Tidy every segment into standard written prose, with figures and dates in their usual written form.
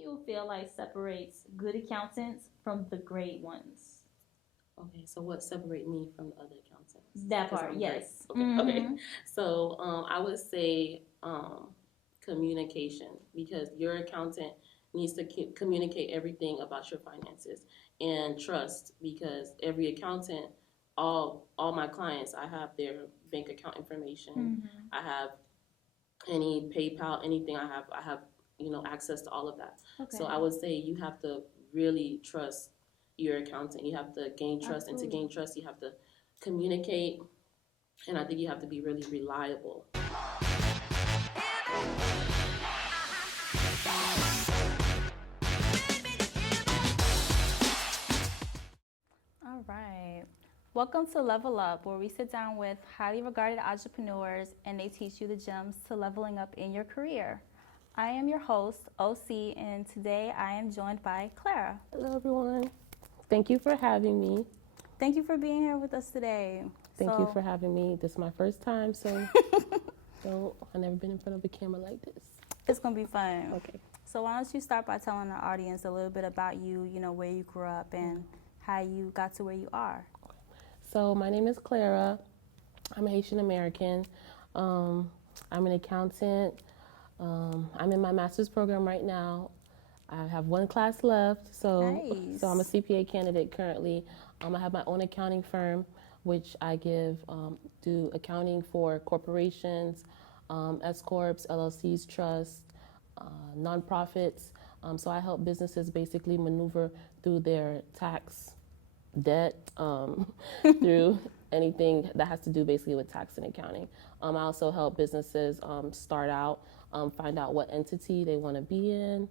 you feel like separates good accountants from the great ones? Okay, so what separate me from the other accountants? That 'Cause part, I'm great. yes. Okay, okay. So I would say communication, because your accountant needs to communicate everything about your finances, and trust, because every accountant, all my clients, I have their bank account information. I have any PayPal, anything. I have access to all of that. Okay. So I would say you have to really trust your accountant. You have to gain trust, and to gain trust, you have to communicate, and I think you have to be really reliable. All right. Welcome to Level Up, where we sit down with highly regarded entrepreneurs and they teach you the gems to leveling up in your career. I am your host, OC, and today I am joined by Clara. Hello, everyone. Thank you for having me. Thank you for being here with us today. Thank you for having me. This is my first time, so I've never been in front of a camera like this. It's going to be fun. Okay. So why don't you start by telling the audience a little bit about you, where you grew up and how you got to where you are. So my name is Clara. I'm Haitian American. I'm an accountant. I'm in my master's program right now. I have one class left, so Nice. so I'm a CPA candidate currently. I have my own accounting firm, which I do accounting for corporations, S corps, LLCs, trusts, nonprofits. So I help businesses basically maneuver through their tax debt, through anything that has to do basically with tax and accounting. I also help businesses start out, find out what entity they want to be in.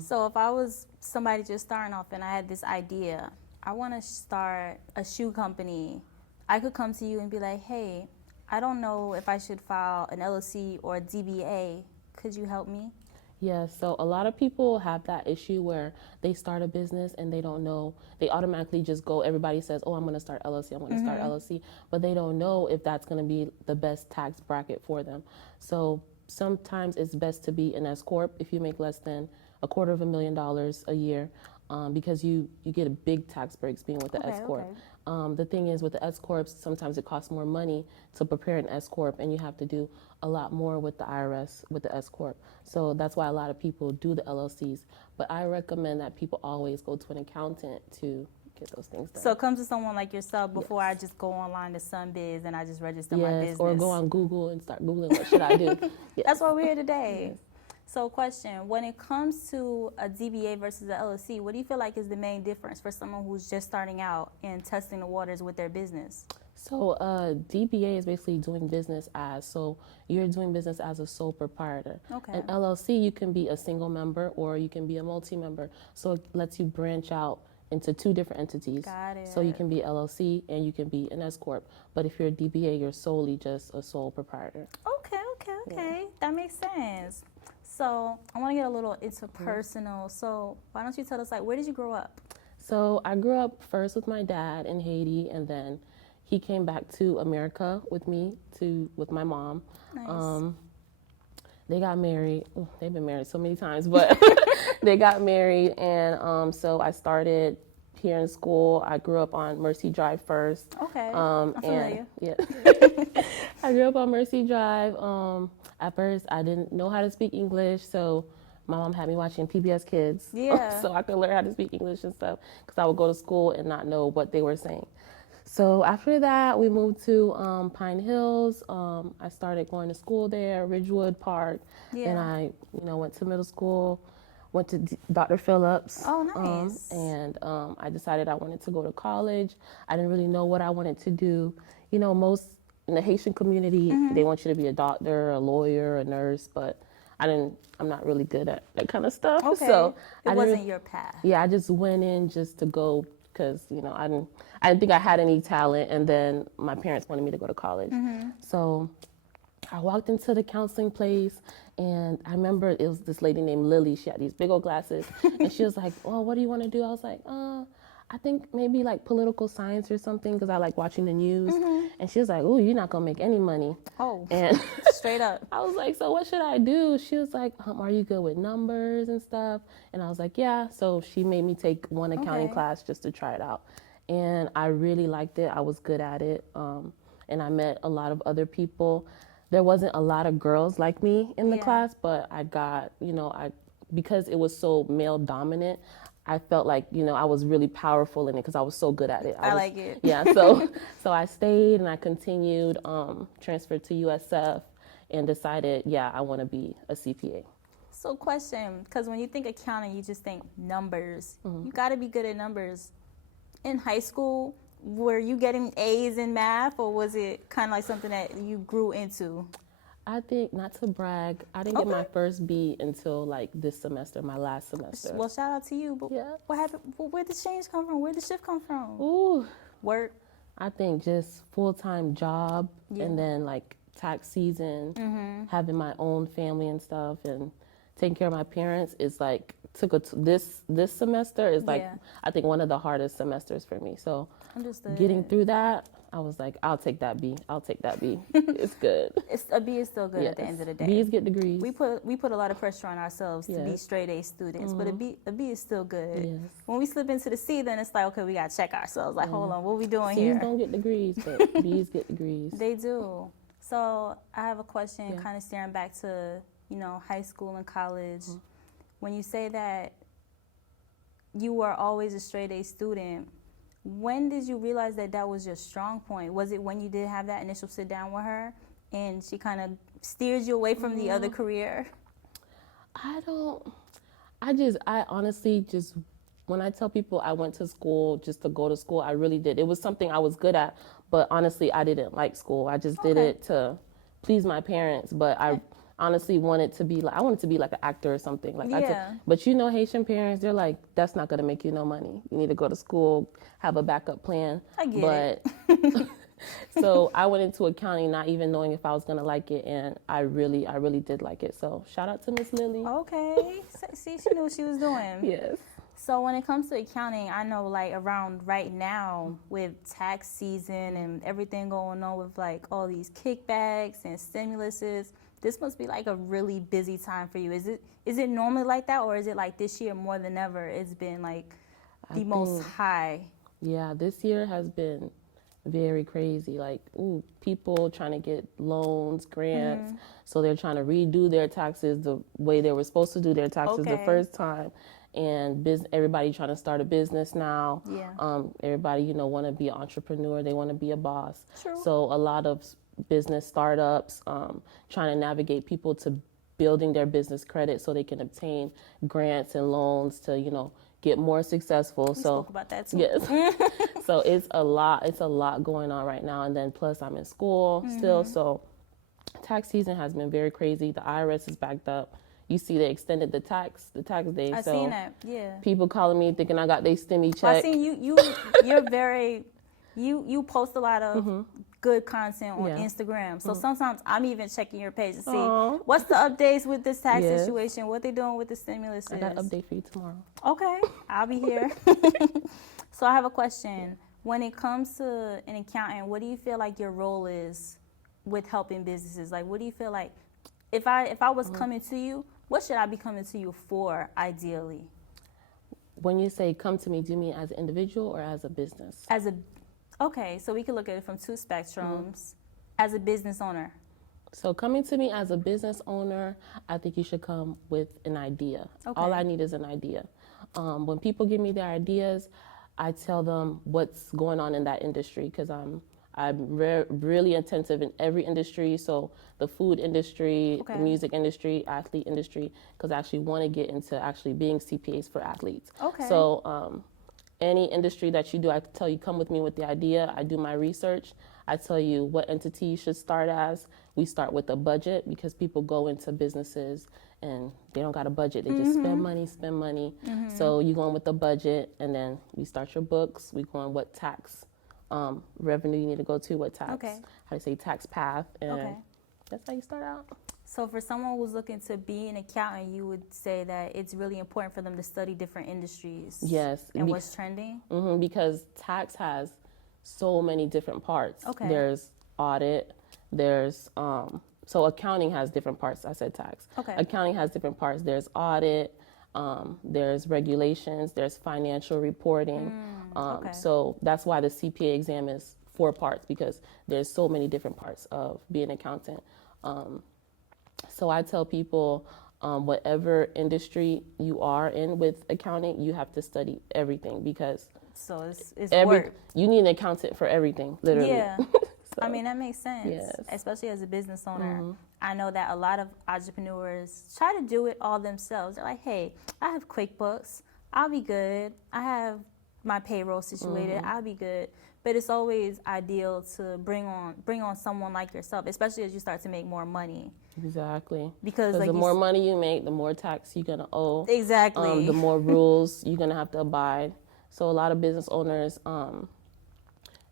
So if I was somebody just starting off and I had this idea, I want to start a shoe company, I could come to you and be like, hey, I don't know if I should file an LLC or a DBA. Could you help me? Yeah, so a lot of people have that issue where they start a business and they don't know, they automatically just go, everybody says, oh, I'm going to start LLC, I'm going to start LLC, but they don't know if that's going to be the best tax bracket for them. So sometimes it's best to be an S Corp if you make less than $250,000 a year, because you get a big tax breaks being with the S Corp. Okay. The thing is, with the S Corps, sometimes it costs more money to prepare an S Corp, and you have to do a lot more with the IRS with the S Corp. So that's why a lot of people do the LLCs. But I recommend that people always go to an accountant to get those things done. So come to someone like yourself before I just go online to Sunbiz and I just register my business. Or go on Google and start Googling what should I do. That's why we're here today. So question, when it comes to a DBA versus a LLC, what do you feel like is the main difference for someone who's just starting out and testing the waters with their business? So DBA is basically doing business so you're doing business as a sole proprietor. Okay. An LLC, you can be a single member or you can be a multi-member. So it lets you branch out into two different entities. Got it. So you can be LLC and you can be an S Corp. But if you're a DBA, you're solely just a sole proprietor. Okay. Yeah. That makes sense. So I want to get a little interpersonal. So why don't you tell us, where did you grow up? So I grew up first with my dad in Haiti, and then he came back to America with me, with my mom. Nice. They got married. They've been married so many times, but they got married, and so I started here in school. I grew up on Mercy Drive first. Okay. I'm familiar. Yeah. I grew up on Mercy Drive. At first, I didn't know how to speak English, so my mom had me watching PBS Kids, so I could learn how to speak English and stuff, because I would go to school and not know what they were saying. So after that, we moved to Pine Hills. I started going to school there, Ridgewood Park. Yeah. And I, went to middle school, went to Dr. Phillips. Oh, nice. And I decided I wanted to go to college. I didn't really know what I wanted to do. Most in the Haitian community, they want you to be a doctor, a lawyer, a nurse, but I'm not really good at that kind of stuff. Okay. So it wasn't your path. Yeah, I just went in just to go because, I didn't think I had any talent, and then my parents wanted me to go to college. So I walked into the counseling place, and I remember it was this lady named Lily. She had these big old glasses, and she was like, oh, what do you want to do? I was like, I think maybe like political science or something, because I like watching the news. And she was like, "Oh, you're not gonna make any money." Oh, And straight up. I was like, "So what should I do?" She was like, "Are you good with numbers and stuff?" And I was like, "Yeah." So she made me take one accounting Okay. class just to try it out, and I really liked it. I was good at it, and I met a lot of other people. There wasn't a lot of girls like me in the Yeah. class, but I got, because it was so male dominant, I felt like, I was really powerful in it because I was so good at it. I like it. Yeah, so I stayed and I continued, transferred to USF and decided, yeah, I want to be a CPA. So question, because when you think accounting, you just think numbers. Mm-hmm. You got to be good at numbers. In high school, were you getting A's in math, or was it kind of like something that you grew into? I think, not to brag, I didn't get my first B until like this semester, my last semester. Well, shout out to you. But Yeah. what happened? Where did the change come from? Where did the shift come from? Ooh, Work. I think just full-time job, Yeah. and then like tax season, having my own family and stuff, and taking care of my parents is like this semester is like, Yeah. I think one of the hardest semesters for me. So Understood. getting through that, I was like, I'll take that B. It's good. A B is still good Yes. at the end of the day. B's get degrees. We put a lot of pressure on ourselves to be Yes. straight A students, but a B is still good. Yes. When we slip into the C, then it's like, okay, we gotta check ourselves. Like, hold on, what are we doing C's here? don't get degrees, but B's get degrees. They do. So I have a question, Yeah. kind of staring back to high school and college. When you say that you were always a straight A student, when did you realize that that was your strong point? Was it when you did have that initial sit down with her and she kind of steered you away from the other career? I honestly just, when I tell people I went to school just to go to school, I really did. It was something I was good at, but honestly, I didn't like school. I just did it to please my parents, but I honestly wanted to be like an actor or something. Like, Yeah. but Haitian parents, they're like, that's not going to make you no money. You need to go to school, have a backup plan. I get it. So I went into accounting not even knowing if I was going to like it, and I really did like it. So shout out to Miss Lily. Okay. See, she knew what she was doing. Yes. So when it comes to accounting, I know like around right now with tax season and everything going on with like all these kickbacks and stimuluses, this must be like a really busy time for you. Is it normally like that, or is it like this year more than ever it's been like the most high? Yeah, this year has been very crazy. Like, people trying to get loans, grants, so they're trying to redo their taxes the way they were supposed to do their taxes the first time. And everybody trying to start a business now. Yeah. Everybody, want to be an entrepreneur. They want to be a boss. True. So a lot of business startups trying to navigate people to building their business credit so they can obtain grants and loans to, get more successful. We spoke about that too. Yes. So it's a lot going on right now. And then plus I'm in school still. So tax season has been very crazy. The IRS is backed up. You see, they extended the tax day. I seen that. Yeah. People calling me thinking I got their stimmy check. Well, I seen you're very you post a lot of good content on Instagram. So sometimes I'm even checking your page to see what's the updates with this tax situation, what they doing with the stimulus. I got an update for you tomorrow. Okay, I'll be here. So I have a question. When it comes to an accountant, what do you feel like your role is with helping businesses? Like, what do you feel like if I was coming to you, what should I be coming to you for, ideally? When you say come to me, do you mean as an individual or as a business? Okay, so we can look at it from two spectrums. As a business owner. So coming to me as a business owner, I think you should come with an idea. Okay. All I need is an idea. When people give me their ideas, I tell them what's going on in that industry, because I'm really attentive in every industry. So the food industry, the music industry, athlete industry, because I actually want to get into actually being CPAs for athletes. Okay. So any industry that you do, I tell you, come with me with the idea. I do my research. I tell you what entity you should start as. We start with a budget, because people go into businesses and they don't got a budget. They just spend money. So you go in with a budget, and then we start your books. We go on what tax revenue you need to go to, what tax, how to say tax path, and that's how you start out. So for someone who's looking to be an accountant, you would say that it's really important for them to study different industries. Yes. And what's trending? Because tax has so many different parts. Okay. There's audit, there's, so accounting has different parts. I said tax. Okay. Accounting has different parts. There's audit, there's regulations, there's financial reporting. Okay. So that's why the CPA exam is 4 parts, because there's so many different parts of being an accountant. So I tell people, whatever industry you are in with accounting, you have to study everything, because So it's work. you need an accountant for everything, literally. Yeah. So, I mean, that makes sense. Yes. Especially as a business owner. I know that a lot of entrepreneurs try to do it all themselves. They're like, hey, I have QuickBooks. I'll be good. I have my payroll situated. I'll be good. But it's always ideal to bring on someone like yourself, especially as you start to make more money. Exactly. Because like the more money you make, the more tax you're going to owe. Exactly. The more rules you're going to have to abide. So a lot of business owners,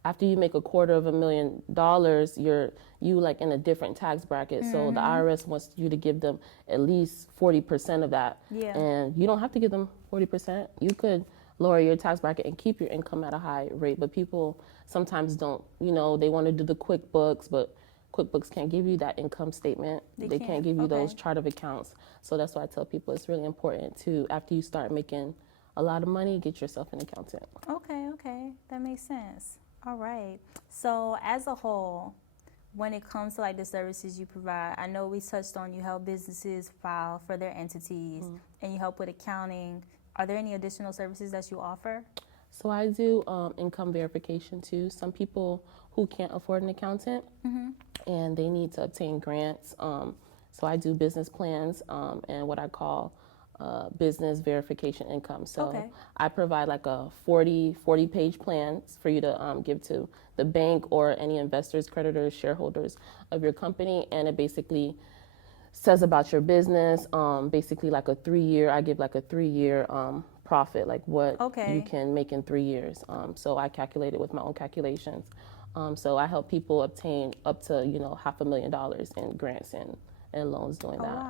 after you make $250,000, you like in a different tax bracket. So the IRS wants you to give them at least 40% of that. Yeah. And you don't have to give them 40%. You could lower your tax bracket and keep your income at a high rate. But people sometimes don't, they want to do the QuickBooks, but QuickBooks can't give you that income statement. They can't give you those chart of accounts. So that's why I tell people it's really important to, after you start making a lot of money, get yourself an accountant. Okay. That makes sense. All right. So as a whole, when it comes to like the services you provide, I know we touched on you help businesses file for their entities and you help with accounting. Are there any additional services that you offer? So I do income verification too. Some people who can't afford an accountant and they need to obtain grants. So I do business plans and what I call business verification income. So I provide like a 40-page plan for you to give to the bank or any investors, creditors, shareholders of your company. And it basically says about your business, basically like a 3-year, I give like a 3-year profit, like what you can make in 3 years. So I calculate it with my own calculations. So I help people obtain up to, $500,000 in grants and loans doing that.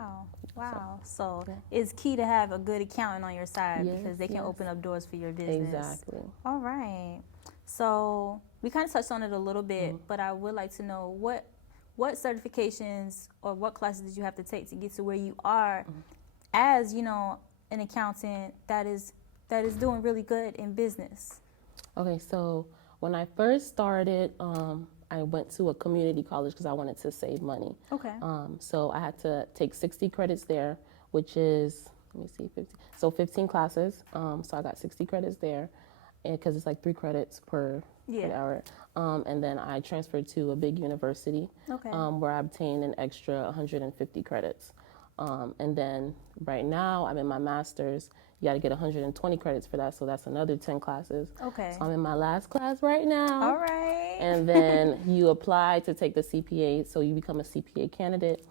Wow. So it's key to have a good accountant on your side because they can open up doors for your business. Exactly. All right. So we kind of touched on it a little bit, but I would like to know what certifications or what classes did you have to take to get to where you are as, an accountant that is doing really good in business? Okay, so when I first started, I went to a community college because I wanted to save money. Okay. So I had to take 60 credits there, which is, 15 classes. So I got 60 credits there, and because it's like 3 credits per hour. And then I transferred to a big university where I obtained an extra 150 credits. And then right now I'm in my master's. You got to get 120 credits for that, so that's another 10 classes. Okay. So I'm in my last class right now. All right. And then you apply to take the CPA, so you become a CPA candidate.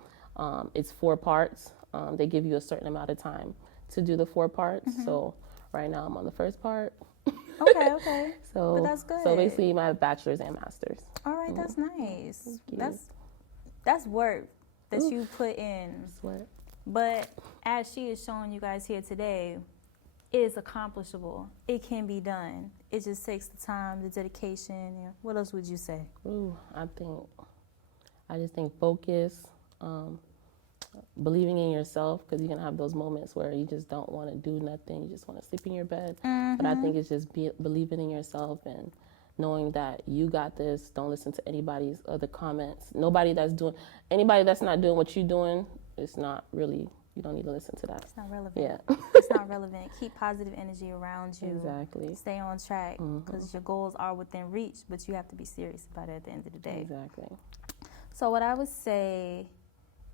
It's 4 parts. They give you a certain amount of time to do the 4 parts. So right now I'm on the first part. Okay. So, but that's good. So basically my bachelor's and master's. All right, that's nice. Thank you. That's work that you put in. Sweat. But as she is showing you guys here today, it is accomplishable. It can be done. It just takes the time, the dedication. And what else would you say? I just think focus, believing in yourself, because you can have those moments where you just don't want to do nothing. You just want to sleep in your bed. But I think it's just believing in yourself and knowing that you got this. Don't listen to anybody's other comments. Anybody that's not doing what you're doing, it's not really, you don't need to listen to that. It's not relevant. Yeah. It's not relevant. Keep positive energy around you. Exactly. Stay on track because your goals are within reach, but you have to be serious about it at the end of the day. Exactly. So what I would say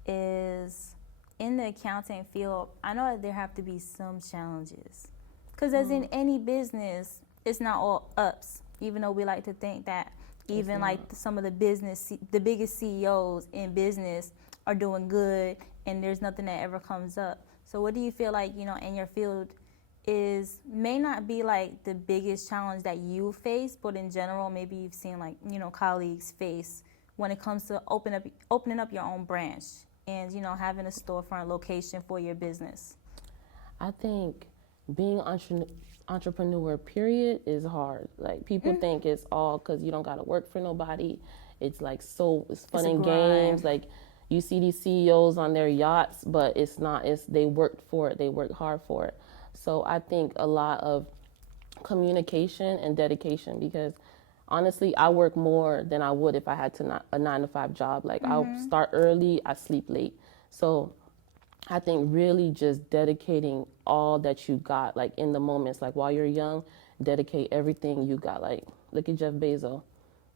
is in the accounting field, I know that there have to be some challenges because as in any business, it's not all ups, even though we like to think that even like some of the biggest CEOs in business are doing good and there's nothing that ever comes up. So what do you feel like, in your field may not be like the biggest challenge that you face, but in general, maybe you've seen like, colleagues face when it comes to opening up your own branch and, having a storefront location for your business? I think being entrepreneur, period, is hard. Like, people think it's all because you don't got to work for nobody. It's like, it's fun and games. Like, you see these CEOs on their yachts, but it's not. They worked for it. They worked hard for it. So I think a lot of communication and dedication, because honestly, I work more than I would if I had a 9-to-5 job. Like, I'll start early, I sleep late. So I think really just dedicating all that you got, like in the moments, like while you're young, dedicate everything you got. Like, look at Jeff Bezos.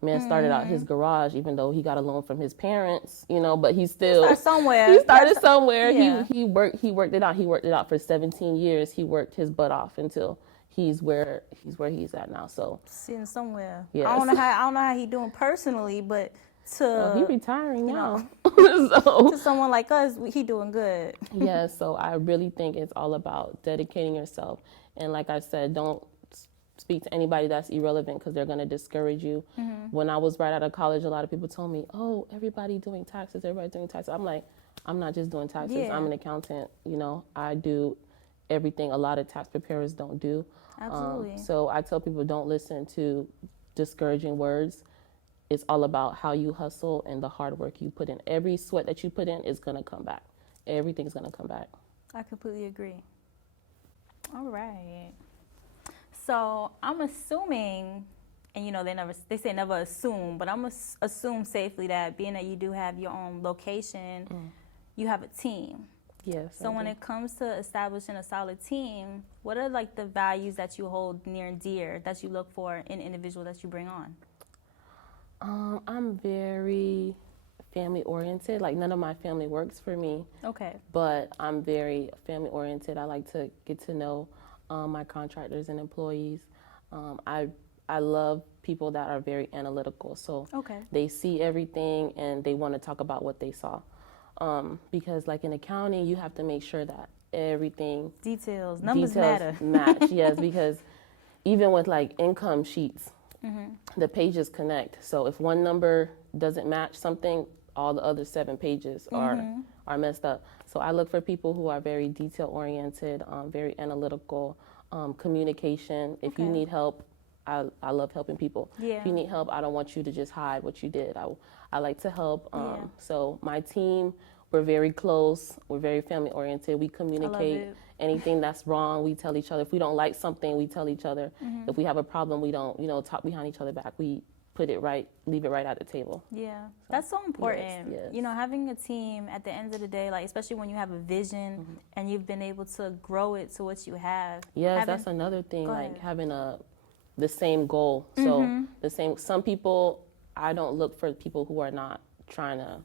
Man started out his garage, even though he got a loan from his parents, but he still He started somewhere. Yeah. He worked it out. He worked it out for 17 years. He worked his butt off until he's where he's at now. So sitting somewhere. Yes. I don't know how he doing personally, but he retiring now. To someone like us, he doing good. Yeah, so I really think it's all about dedicating yourself. And like I said, don't speak to anybody that's irrelevant, because they're going to discourage you. When I was right out of college, a lot of people told me, oh, everybody doing taxes. I'm like, I'm not just doing taxes. Yeah. I'm an accountant. I do everything a lot of tax preparers don't do. Absolutely. So I tell people, don't listen to discouraging words. It's all about how you hustle and the hard work you put in. Every sweat that you put in is going to come back. Everything's going to come back. I completely agree. All right. So I'm assuming, and they say never assume, but I'm going to assume safely that being that you do have your own location, you have a team. Yes. So when it comes to establishing a solid team, what are like the values that you hold near and dear that you look for in an individual that you bring on? I'm very family oriented. Like, none of my family works for me. Okay. But I'm very family oriented. I like to get to know my contractors and employees. I love people that are very analytical. So they see everything and they want to talk about what they saw. Because like in accounting, you have to make sure that everything numbers matter. Match. Yes, because even with like income sheets, the pages connect. So if one number doesn't match something, all the other 7 pages are messed up. So I look for people who are very detail oriented, very analytical, communication. If you need help, I love helping people. Yeah. If you need help, I don't want you to just hide what you did. I like to help. So my team, we're very close. We're very family oriented. We communicate anything that's wrong. We tell each other. If we don't like something, we tell each other. If we have a problem, we don't, talk behind each other back. We put it right, leave it right at the table. Yeah, that's so important. Yes. Having a team at the end of the day, like especially when you have a vision and you've been able to grow it to what you have. Yes, that's another thing, like having the same goal. So some people, I don't look for people who are not trying to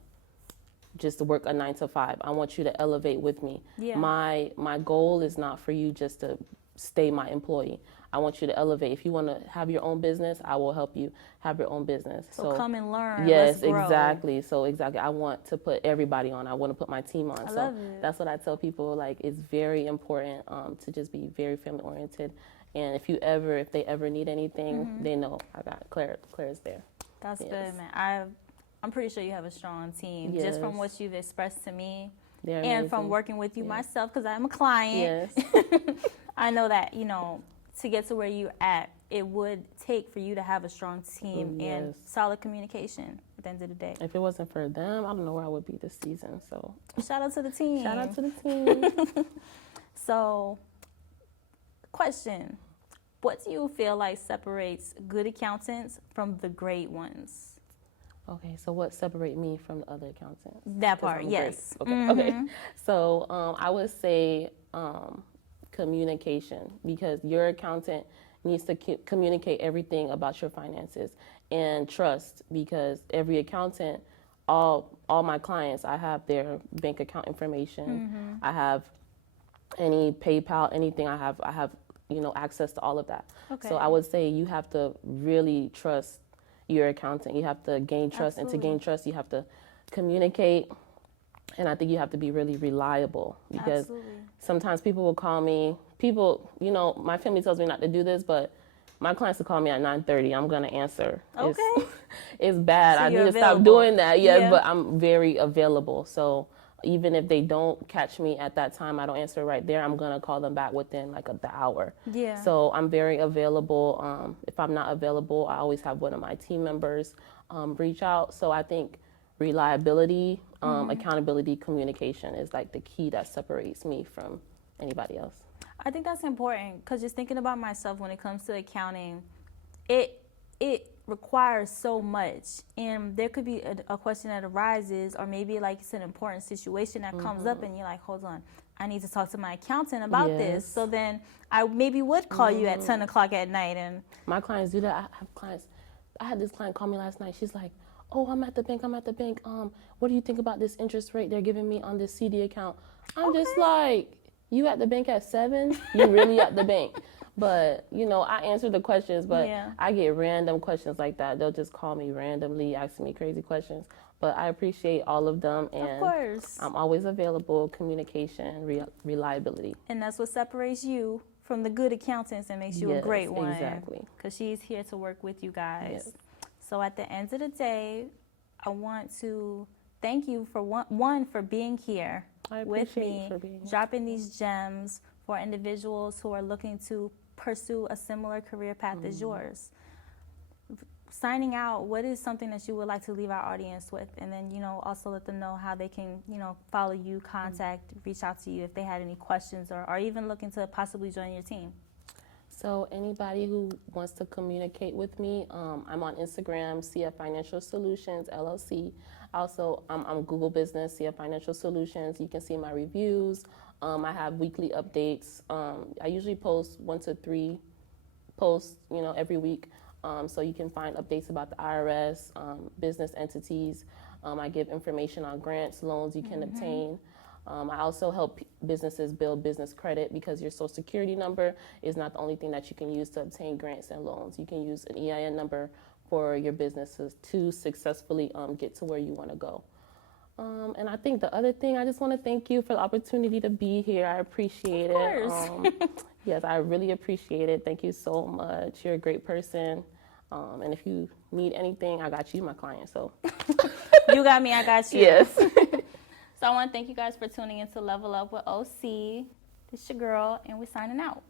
just work a 9-to-5. I want you to elevate with me. Yeah. My goal is not for you just to stay my employee. I want you to elevate. If you want to have your own business, I will help you have your own business. So come and learn. Yes, let's grow. exactly. So exactly, I want to put everybody on. I want to put my team on. I love it. That's what I tell people. Like, it's very important to just be very family oriented. And if they ever need anything, they know I got Claire's there. That's good, man. I'm pretty sure you have a strong team, just from what you've expressed to me. They're and amazing. From working with you myself, because I'm a client. Yes. I know that, to get to where you're at, it would take for you to have a strong team and solid communication at the end of the day. If it wasn't for them, I don't know where I would be this season. So shout out to the team. Shout out to the team. So, question. What do you feel like separates good accountants from the great ones? Okay, so what separates me from the other accountants? That part, yes. Okay. So I would say communication, because your accountant needs to communicate everything about your finances, and trust, because every accountant, all my clients, I have their bank account information. I have any PayPal, anything. I have access to all of that. Okay. So I would say you have to really trust your accountant. You have to gain trust. Absolutely. And to gain trust, you have to communicate. And I think you have to be really reliable, because sometimes people will call me. My family tells me not to do this, but my clients will call me at 9:30. I'm going to answer. Okay. It's bad. So I need to stop doing that. Yes, but I'm very available. So Even if they don't catch me at that time, I don't answer right there, I'm going to call them back within like the hour. Yeah. So I'm very available. If I'm not available, I always have one of my team members reach out. So I think reliability, accountability, communication is like the key that separates me from anybody else. I think that's important because just thinking about myself when it comes to accounting, it requires so much, and there could be a question that arises, or maybe like it's an important situation that comes up, and you're like, hold on, I need to talk to my accountant about this. So then I maybe would call you at 10 o'clock at night. And my clients do that. I had this client call me last night. She's like, oh, I'm at the bank. What do you think about this interest rate they're giving me on this CD account? I'm just like, you at the bank at 7? You really at the bank? But, I answer the questions, but I get random questions like that. They'll just call me randomly, asking me crazy questions. But I appreciate all of them, and of course, I'm always available, communication, reliability. And that's what separates you from the good accountants and makes you a great one. Exactly. Because she's here to work with you guys. Yes. So at the end of the day, I want to thank you for one for being here with me, dropping these gems for individuals who are looking to pursue a similar career path as yours. Signing out, what is something that you would like to leave our audience with? And then, also let them know how they can, follow you, contact, reach out to you if they had any questions or are even looking to possibly join your team. So anybody who wants to communicate with me, I'm on Instagram, C.F Financial Solutions LLC. Also, I'm on Google Business, C.F Financial Solutions. You can see my reviews. I have weekly updates. I usually post 1 to 3 posts, every week. So you can find updates about the IRS, business entities. I give information on grants, loans you can obtain. I also help businesses build business credit because your social security number is not the only thing that you can use to obtain grants and loans. You can use an EIN number for your businesses to successfully get to where you want to go. And I think the other thing, I just want to thank you for the opportunity to be here. I appreciate it. Yes, I really appreciate it. Thank you so much. You're a great person. And if you need anything, I got you, my client. So you got me, I got you. Yes. So I want to thank you guys for tuning in to Level Up with OC. This your girl, and we're signing out.